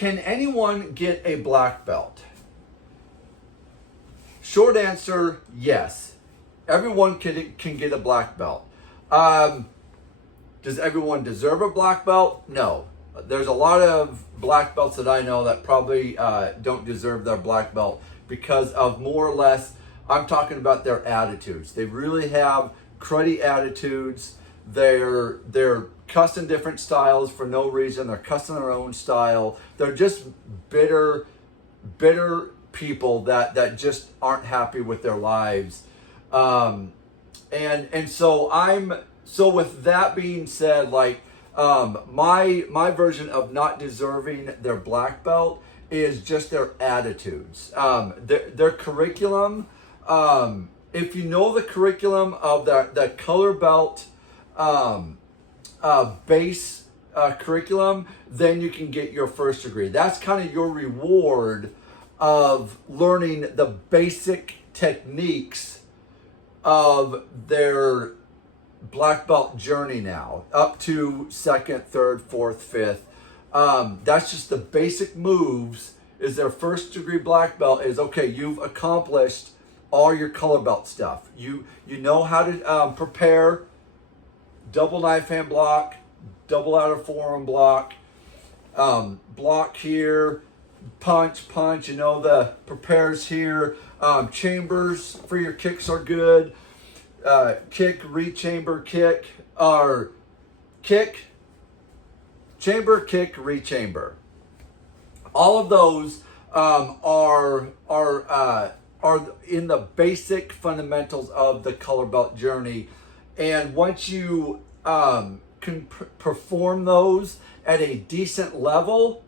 can anyone get a black belt? Short answer, yes. Everyone can get a black belt. Does everyone deserve a black belt? No. There's a lot of black belts that I know that probably don't deserve their black belt because of more or less, I'm talking about their attitudes. They really have cruddy attitudes. They're cussing different styles for no reason. They're cussing their own style. They're just bitter people that just aren't happy with their lives. And so with that being said, like my version of not deserving their black belt is just their attitudes. Their curriculum, if you know the curriculum of the color belt base curriculum, then you can get your first degree. That's kind of your reward of learning the basic techniques of their black belt journey now, up to second, third, fourth, fifth. That's just the basic moves. Is their first degree black belt is, okay, you've accomplished all your color belt stuff. You know how to prepare double knife hand block, double outer forearm block, block here, punch, you know the prepares here. Chambers for your kicks are good. Kick, rechamber, kick, or kick, chamber, kick, rechamber. All of those are in the basic fundamentals of the color belt journey. And once you can perform those at a decent level,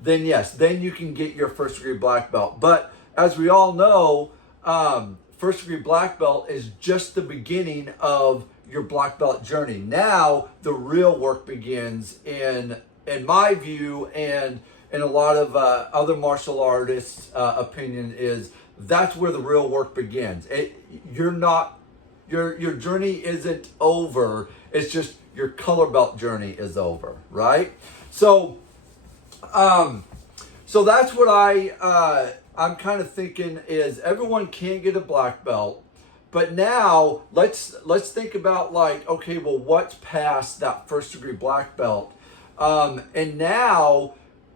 then yes, then you can get your first degree black belt. But as we all know, first degree black belt is just the beginning of your black belt journey. Now the real work begins in my view, and in a lot of other martial artists' opinion, is that's where the real work begins. Your journey isn't over. It's just your color belt journey is over, right? So that's what I'm kind of thinking is everyone can get a black belt, but now let's think about like, okay, well, what's past that first degree black belt? And now,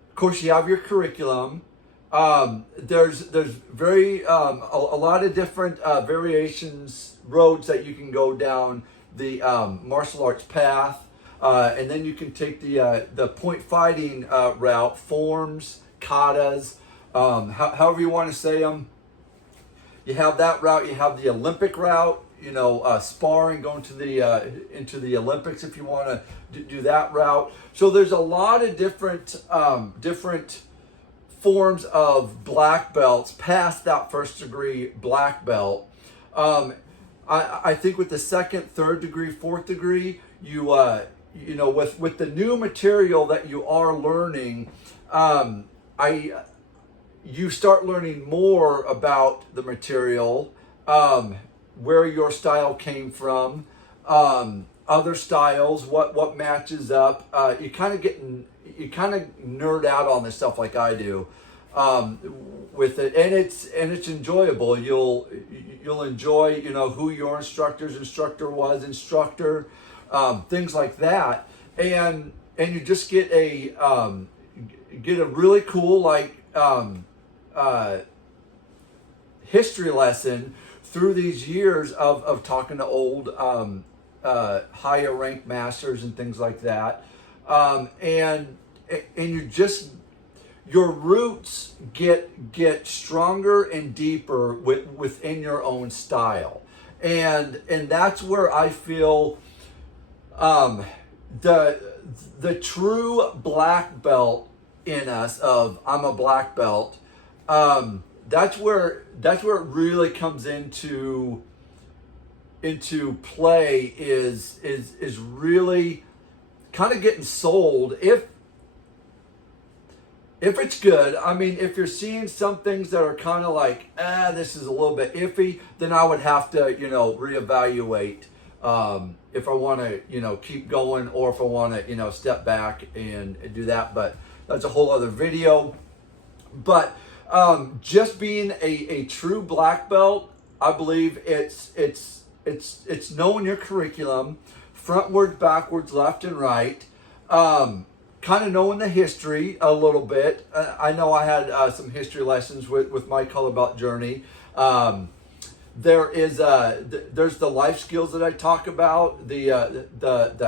of course, you have your curriculum. There's very a lot of different variations, roads that you can go down the martial arts path, and then you can take the point fighting route, forms, katas, however you want to say them. You have that route. You have the Olympic route. You know, sparring, going to the into the Olympics if you want to do that route. So there's a lot of different forms of black belts past that first degree black belt. I think with the second, third degree, fourth degree, you know, with the new material that you are learning, you start learning more about the material, where your style came from, other styles, what matches up. You kind of nerd out on this stuff like I do, with it, and it's enjoyable. You'll enjoy, you know, who your instructor was, things like that, and you just get a really cool like history lesson through these years of talking to old higher ranked masters and things like that, and you just, your roots get stronger and deeper within your own style, and that's where I feel the true black belt in us of I'm a black belt. That's where it really comes into play is really kind of getting sold if it's good. I mean, if you're seeing some things that are kind of like, this is a little bit iffy, then I would have to, you know, reevaluate if I want to, you know, keep going, or if I want to, you know, step back and do that. But That's a whole other video. But just being a true black belt, I believe it's knowing your curriculum, frontwards, backwards, left and right. Kind of knowing the history a little bit. I know I had some history lessons with my color belt journey. There's the life skills that I talk about, the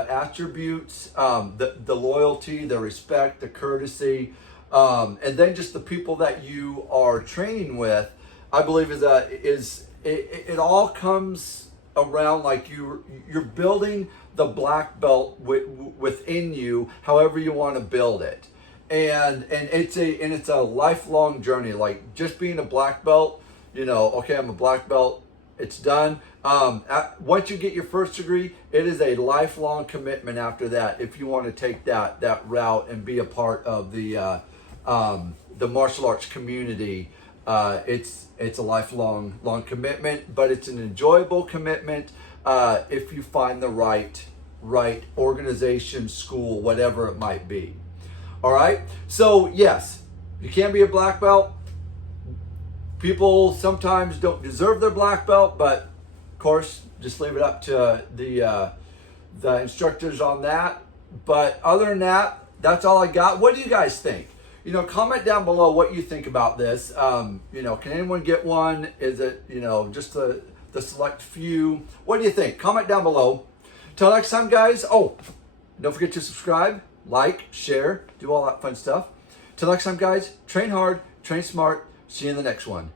attributes, the loyalty, the respect, the courtesy, and then just the people that you are training with. I believe it all comes around like you're building the black belt within you, however you want to build it, and it's a lifelong journey. Like just being a black belt. Okay, I'm a black belt, it's done. Once you get your first degree, it is a lifelong commitment after that if you want to take that route and be a part of the martial arts community. It's a lifelong commitment, but it's an enjoyable commitment if you find the right organization, school, whatever it might be. All right, so yes, you can be a black belt. People sometimes don't deserve their black belt, but of course, just leave it up to the instructors on that. But other than that, that's all I got. What do you guys think? Comment down below what you think about this. Can anyone get one? Is it, just the select few? What do you think? Comment down below. Till next time, guys. Oh, don't forget to subscribe, like, share, do all that fun stuff. Till next time, guys, train hard, train smart. See you in the next one.